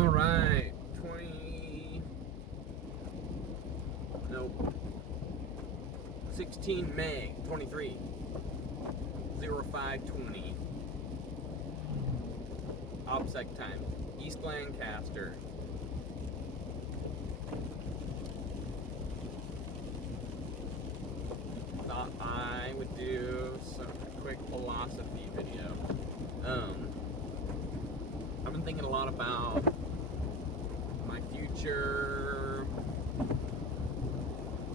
Alright, 20... Nope. 16 May 23. 0520. OPSEC time. East Lancaster. Thought I would do some quick philosophy video. I've been thinking a lot about my future,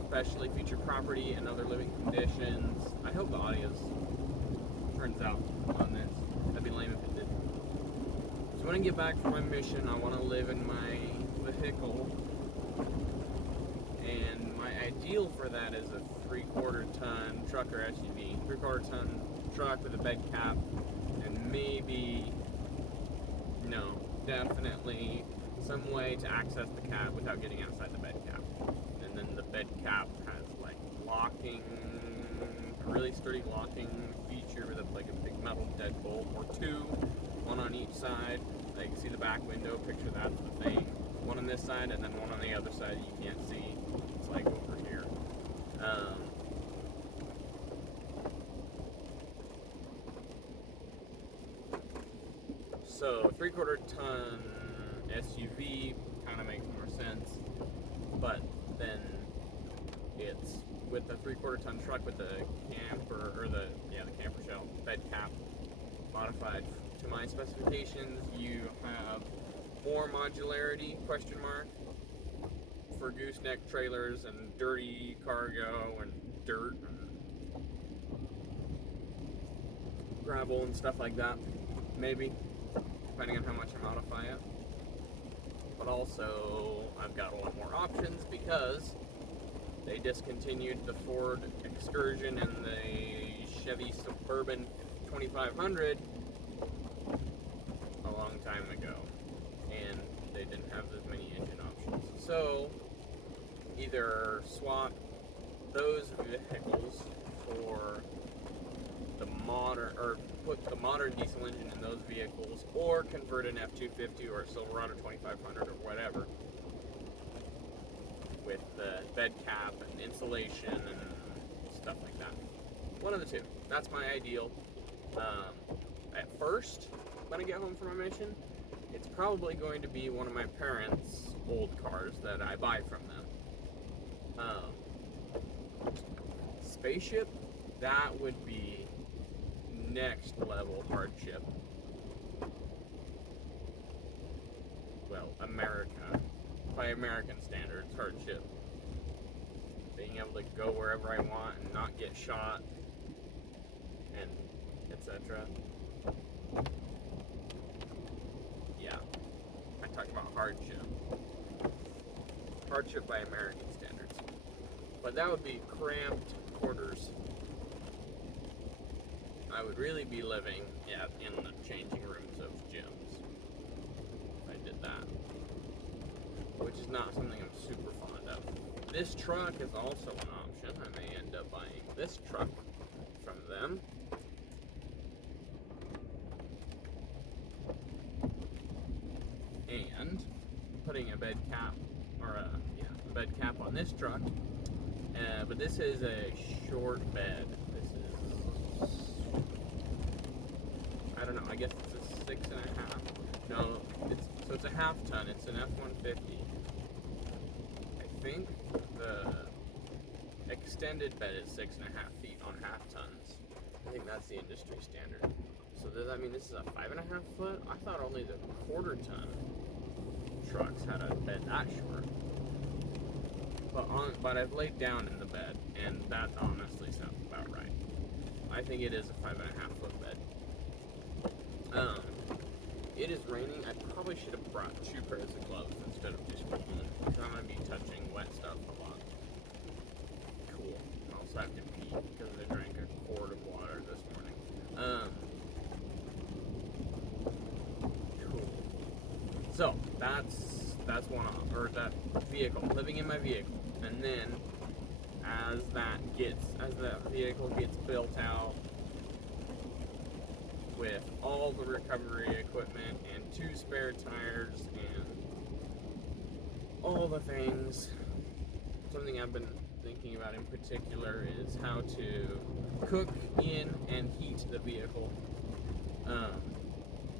especially future property and other living conditions. I hope the audio turns out on this. That'd be lame if it did. So when I get back from my mission, I want to live in my vehicle, and my ideal for that is a 3/4 ton truck or SUV. 3/4 ton truck with a bed cap, and maybe, no, definitely some way to access the cab without getting outside the bed cap. And then the bed cap has like locking, a really sturdy locking feature with like a big metal deadbolt or two, one on each side. Like, you can see the back window, picture that's the thing. One on this side and then one on the other side you can't see. It's like over here. So 3/4 ton SUV kind of makes more sense, but then it's with the 3/4 ton truck with the camper, or the camper shell bed cap modified to my specifications. You have more modularity, question mark, for gooseneck trailers and dirty cargo and dirt and gravel and stuff like that, maybe, depending on how much I modify it. But also, I've got a lot more options because they discontinued the Ford Excursion and the Chevy Suburban 2500 a long time ago, and they didn't have as many engine options. So, either swap those vehicles for the modern, or put the modern diesel engine in those vehicles, or convert an F-250 or a Silverado 2500 or whatever with the bed cap and insulation and stuff like that. One of the two. That's my ideal. At first, when I get home from my mission, it's probably going to be one of my parents' old cars that I buy from them. Spaceship, that would be next level hardship. Well, America, by American standards, hardship. Being able to go wherever I want and not get shot, and etc. Yeah, I talk about hardship. Hardship by American standards. But that would be cramped quarters. I would really be living in the changing rooms of gyms if I did that, which is not something I'm super fond of. This truck is also an option. I may end up buying this truck from them. And putting a bed cap, or a bed cap on this truck. But this is a short bed. This is, I don't know, I guess it's a 6.5. No, it's a half ton. It's an F-150. I think the extended bed is 6.5 feet on half tons. I think that's the industry standard. So does that mean this is a 5.5 foot? I thought only the 1/4 ton trucks had a bed that short. But I've laid down in the bed, and that honestly sounds about right. I think it is a 5.5 foot bed. It is raining. I probably should have brought 2 pairs of gloves instead of just one, because I'm going to be touching wet stuff a lot. Cool. I also have to pee because I drank a quart of water this morning. Cool. So, that's one off, or that vehicle, living in my vehicle. And then, as that vehicle gets built out, with all the recovery equipment and 2 spare tires and all the things. Something I've been thinking about in particular is how to cook in and heat the vehicle.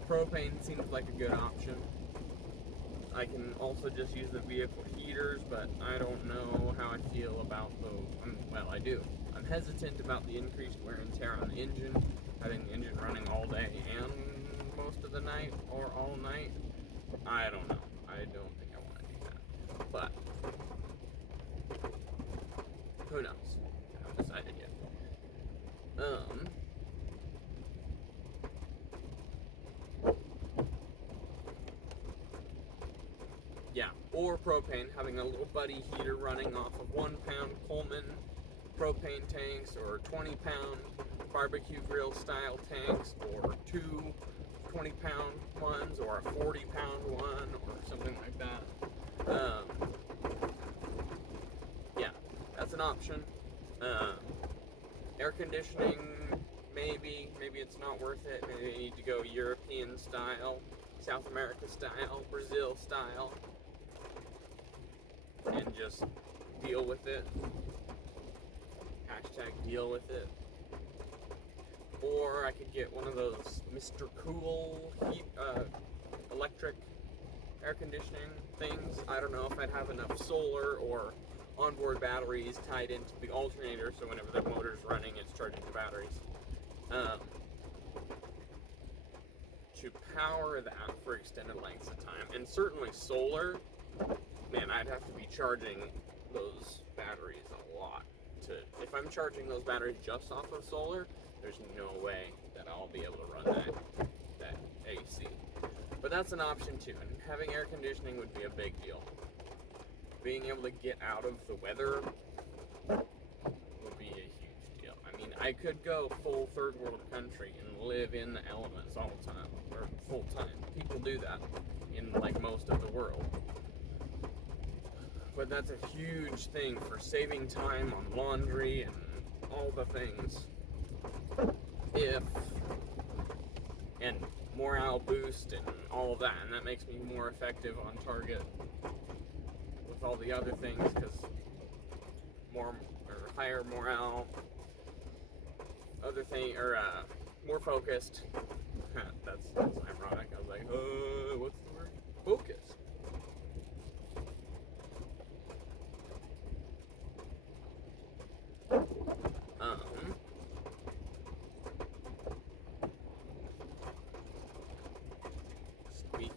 Propane seems like a good option. I can also just use the vehicle heaters, but I don't know how I feel about those. Well, I do. I'm hesitant about the increased wear and tear on the engine, having the engine running all day and most of the night, or all night. I don't know. I don't think I want to do that. But who knows? I haven't decided yet. Yeah, or propane, having a little buddy heater running off of 1 pound Coleman propane tanks, or 20-pound barbecue grill style tanks, or two 20-pound ones, or a 40-pound one, or something like that. Yeah, that's an option. Air conditioning, maybe it's not worth it. Maybe I need to go European style, South America style, Brazil style, and just deal with it. Hashtag deal with it. Or I could get one of those Mr. Cool electric air conditioning things. I don't know if I'd have enough solar or onboard batteries tied into the alternator, so whenever the motor's running, it's charging the batteries. To power that for extended lengths of time. And certainly solar, man, I'd have to be charging those batteries a lot. If I'm charging those batteries just off of solar, there's no way that I'll be able to run that AC. But that's an option too, and having air conditioning would be a big deal. Being able to get out of the weather would be a huge deal. I mean, I could go full third world country and live in the elements all the time, or full time. People do that in like most of the world. But that's a huge thing for saving time on laundry and all the things. And morale boost and all of that, and that makes me more effective on target with all the other things, because higher morale, other thing, or more focused. That's ironic. I was like, what's the word? Focus. Squeaky.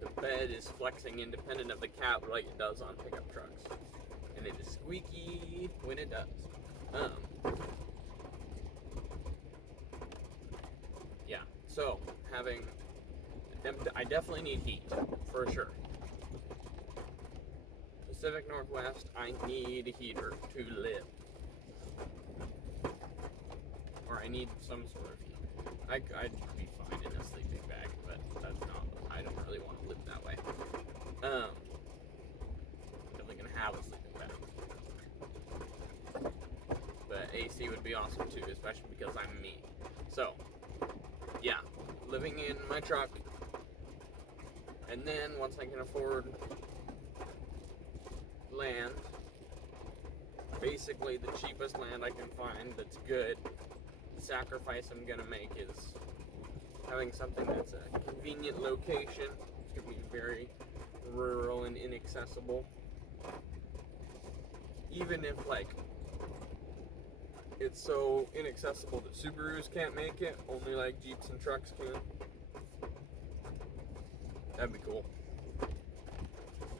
The bed is flexing independent of the cab like it does on pickup trucks. And it is squeaky when it does. Yeah, so I definitely need heat, for sure. Pacific Northwest, I need a heater to live. Or I need some sort of heat. I'd be fine in a sleeping bag, but that's not, I don't really want to live that way. I'm definitely going to have a sleeping bag. But AC would be awesome too, especially because I'm me. So, yeah, living in my truck, and then once I can afford land, basically the cheapest land I can find that's good, the sacrifice I'm gonna make is having something that's a convenient location. It's gonna be very rural and inaccessible. Even if like it's so inaccessible that Subarus can't make it, only like Jeeps and trucks can. That'd be cool.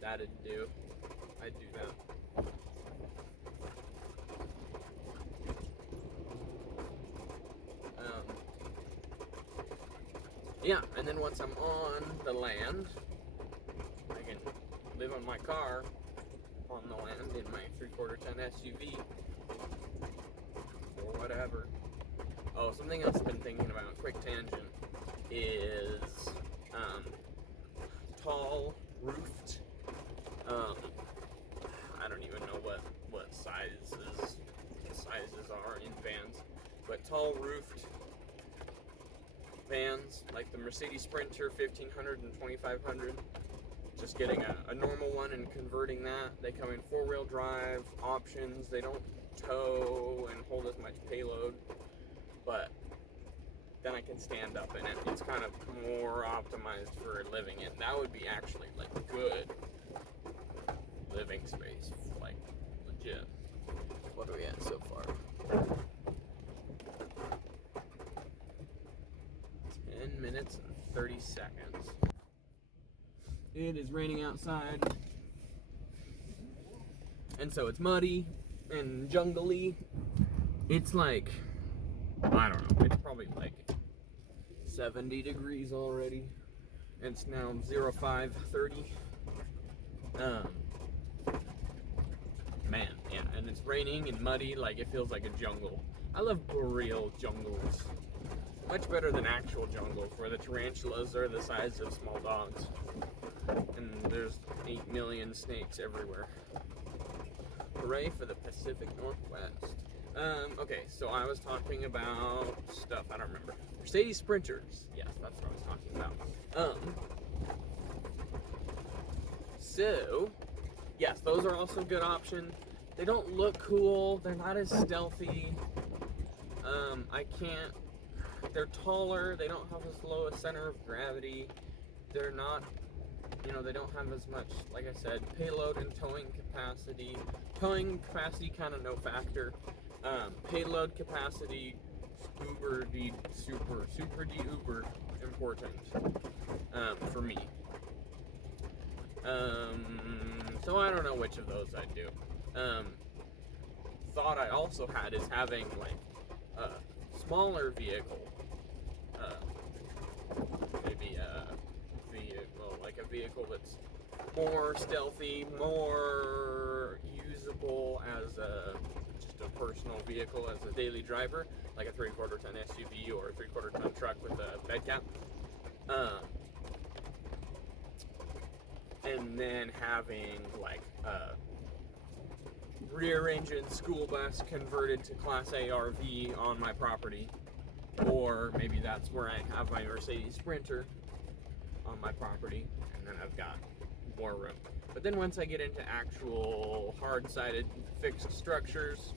That'd do. I'd do that. Yeah, and then once I'm on the land, I can live on my car on the land in my 3/4 ton SUV or whatever. Oh, something else I've been thinking about, quick tangent, is tall roofed. I don't even know what sizes are in vans, but tall roofed vans like the Mercedes Sprinter 1500 and 2500. just getting a normal one and converting that. They come in 4-wheel drive options. They don't tow and hold as much payload, but then I can stand up in it. It's kind of more optimized for living in. That would be actually like good living space, like legit. What are we at so far? 10 minutes and 30 seconds. It is raining outside, and so it's muddy and jungly. It's like, I don't know, it's probably like 70 degrees already. It's now 05:30. Man, yeah, and it's raining and muddy, like it feels like a jungle. I love boreal jungles. Much better than actual jungles where the tarantulas are the size of small dogs. And there's 8 million snakes everywhere. Hooray for the Pacific Northwest. Okay, so I was talking about stuff, I don't remember. Mercedes Sprinters. Yes, that's what I was talking about. So, yes, those are also a good option. They don't look cool. They're not as stealthy. They're taller. They don't have as low a center of gravity. They're not, they don't have as much, like I said, payload and towing capacity. Towing capacity, kind of no factor. Payload capacity, super important for me. So I don't know which of those I'd do. Thought I also had is having like a smaller vehicle, maybe like a vehicle that's more stealthy, more usable as just a personal vehicle as a daily driver, like a 3/4 ton SUV or a 3/4 ton truck with a bed cap. And then having like a rear engine school bus converted to Class A RV on my property, or maybe that's where I have my Mercedes Sprinter on my property, and then I've got more room. But then once I get into actual hard-sided fixed structures,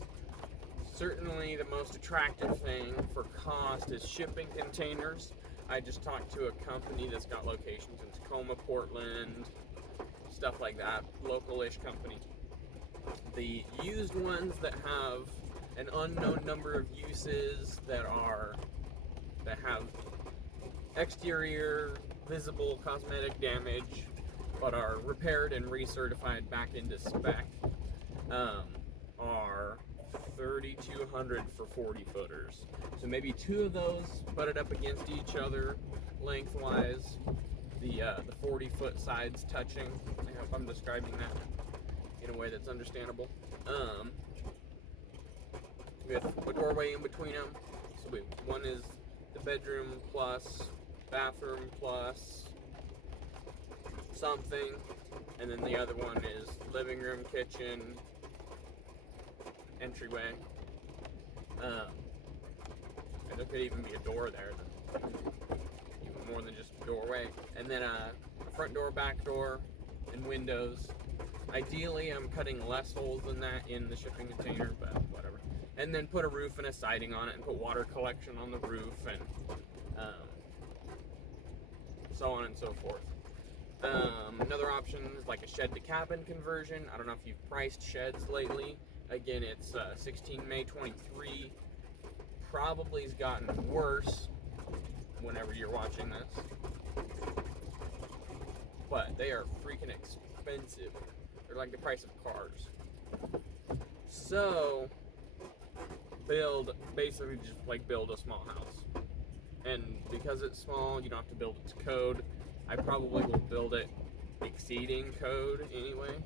certainly the most attractive thing for cost is shipping containers. I just talked to a company that's got locations in Tacoma, Portland, stuff like that, local-ish company. The used ones that have an unknown number of uses that have exterior visible cosmetic damage but are repaired and recertified back into spec are $3,200 for 40 footers. So maybe two of those butted up against each other lengthwise, the 40-foot sides touching. I hope I'm describing that in a way that's understandable. With a doorway in between them. So one is the bedroom plus bathroom plus something, and then the other one is living room, kitchen, entryway. And there could even be a door there, even more than just a doorway. And then a front door, back door, and windows. Ideally, I'm cutting less holes than that in the shipping container, but whatever. And then put a roof and a siding on it, and put water collection on the roof, and so on and so forth. Another option is like a shed to cabin conversion. I don't know if you've priced sheds lately. Again, it's 16 May 23. Probably has gotten worse whenever you're watching this. But they are freaking expensive. They're like the price of cars. So, basically just like build a small house. And because it's small, you don't have to build it to code. I probably will build it exceeding code anyway.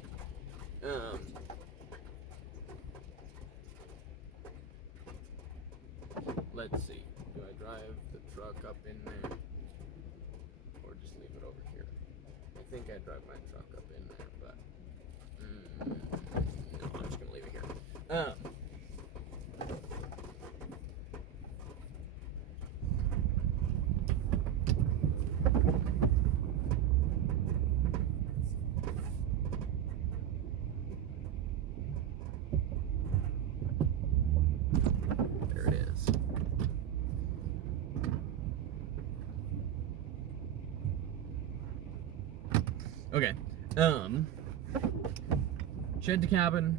Let's see. Do I drive the truck up in there? Or just leave it over here? I think I drive my truck up in there, but no, I'm just gonna leave it here. Okay. Shed to cabin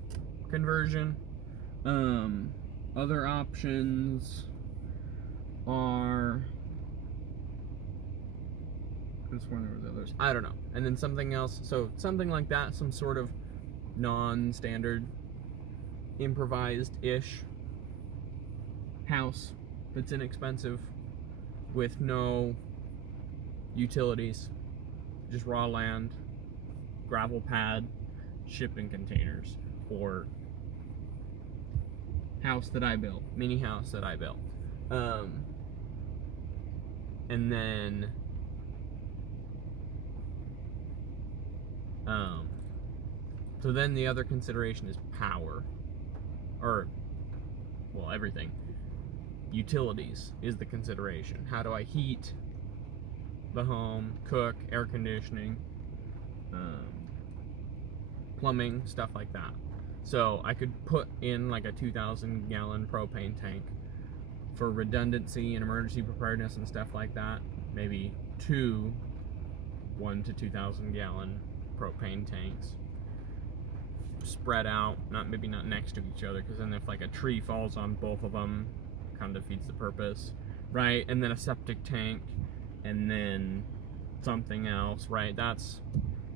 conversion. Other options are. I could have sworn there was others. I don't know. And then something else. So something like that, some sort of non-standard, improvised-ish house that's inexpensive with no utilities, just raw land, gravel pad, shipping containers, or house that I built, mini house that I built. And then so then the other consideration is power, or, well, everything. Utilities is the consideration. How do I heat the home, cook, air conditioning, plumbing, stuff like that. So I could put in like a 2,000 gallon propane tank for redundancy and emergency preparedness and stuff like that. Maybe 1 to 2,000 gallon propane tanks spread out, maybe not next to each other, because then if like a tree falls on both of them, kind of defeats the purpose, right? And then a septic tank, and then something else, right? That's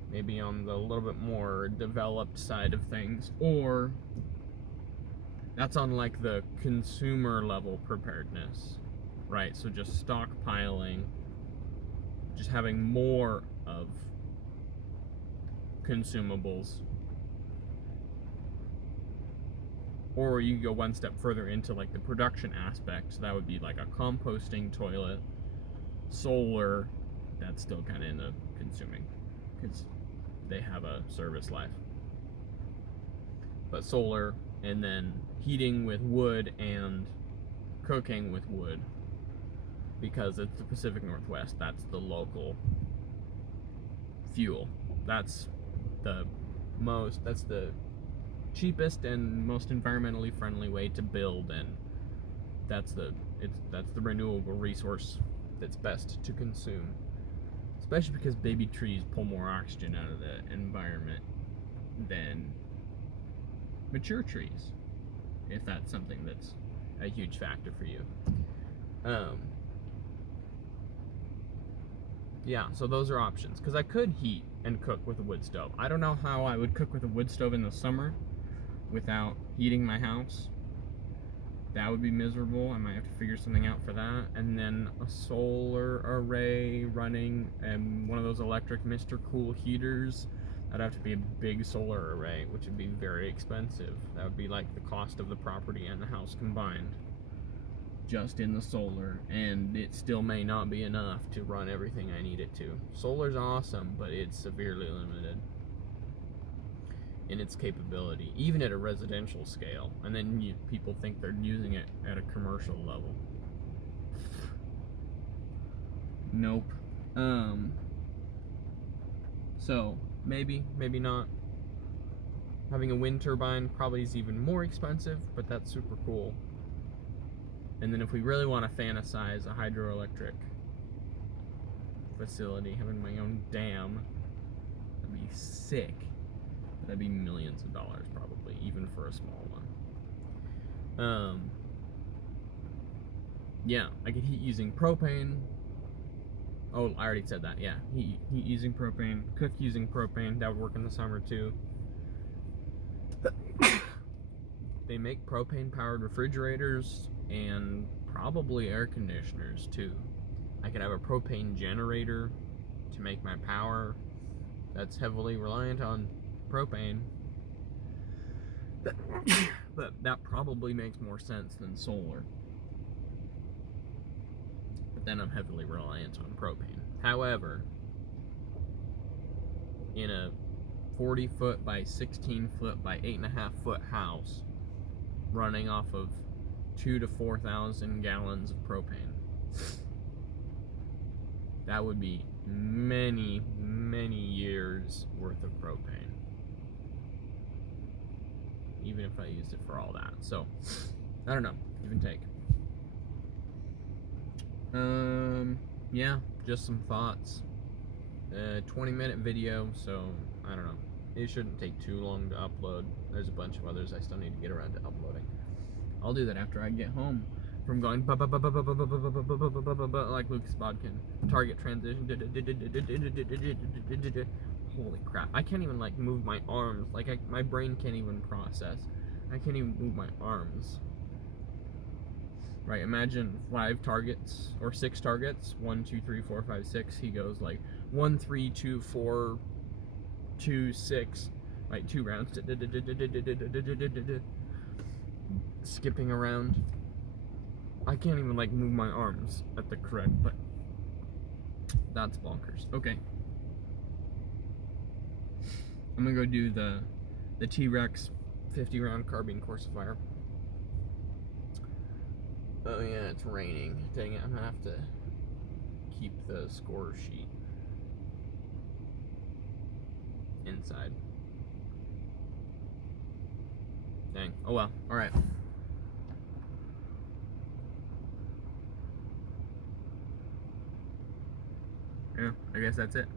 maybe on the little bit more developed side of things, or that's on like the consumer level preparedness, right? So just stockpiling, just having more of consumables. Or you go one step further into like the production aspect. So that would be like a composting toilet, solar. That's still kind of in the consuming because they have a service life. But solar, and then heating with wood and cooking with wood, because it's the Pacific Northwest. That's the local fuel. That's the cheapest and most environmentally friendly way to build, and that's the renewable resource that's best to consume, especially because baby trees pull more oxygen out of the environment than mature trees, if that's something that's a huge factor for you. Yeah, so those are options, because I could heat and cook with a wood stove. I don't know how I would cook with a wood stove in the summer without heating my house. That would be miserable. I might have to figure something out for that. And then a solar array running and one of those electric Mr. Cool heaters. That'd have to be a big solar array, which would be very expensive. That would be like the cost of the property and the house combined, just in the solar, and it still may not be enough to run everything I need it to. Solar's awesome, but it's severely limited in its capability, even at a residential scale. And then people think they're using it at a commercial level. Nope. So maybe not. Having a wind turbine probably is even more expensive, but that's super cool. And then if we really want to fantasize, a hydroelectric facility, having my own dam, that'd be sick. That'd be millions of dollars probably, even for a small one. Yeah, I could heat using propane. Oh, I already said that, yeah. Heat using propane, cook using propane, that would work in the summer too. They make propane-powered refrigerators and probably air conditioners too. I could have a propane generator to make my power. That's heavily reliant on propane. But that probably makes more sense than solar. But then I'm heavily reliant on propane. However, in a 40-foot by 16-foot by 8.5-foot house running off of 2,000 to 4,000 gallons of propane, that would be many, many years worth of propane, even if I used it for all that. So I don't know, give and take. Yeah, just some thoughts. 20-minute video, so I don't know. It shouldn't take too long to upload. There's a bunch of others I still need to get around to uploading. I'll do that after I get home from going like Lucas Bodkin. Target transition. Holy crap! I can't even like move my arms. Like my brain can't even process. I can't even move my arms. Right, imagine 5 targets or 6 targets. 1, 2, 3, 4, 5, 6. He goes like 1, 3, 2, 4, 2, 6. Right, 2 rounds. Skipping around. I can't even like move my arms at the correct, but that's bonkers. Okay. I'm gonna go do the T-Rex 50-round carbine Course-Fire. Oh yeah, it's raining. Dang it, I'm gonna have to keep the score sheet inside. Dang. Oh well. Alright. Yeah, I guess that's it.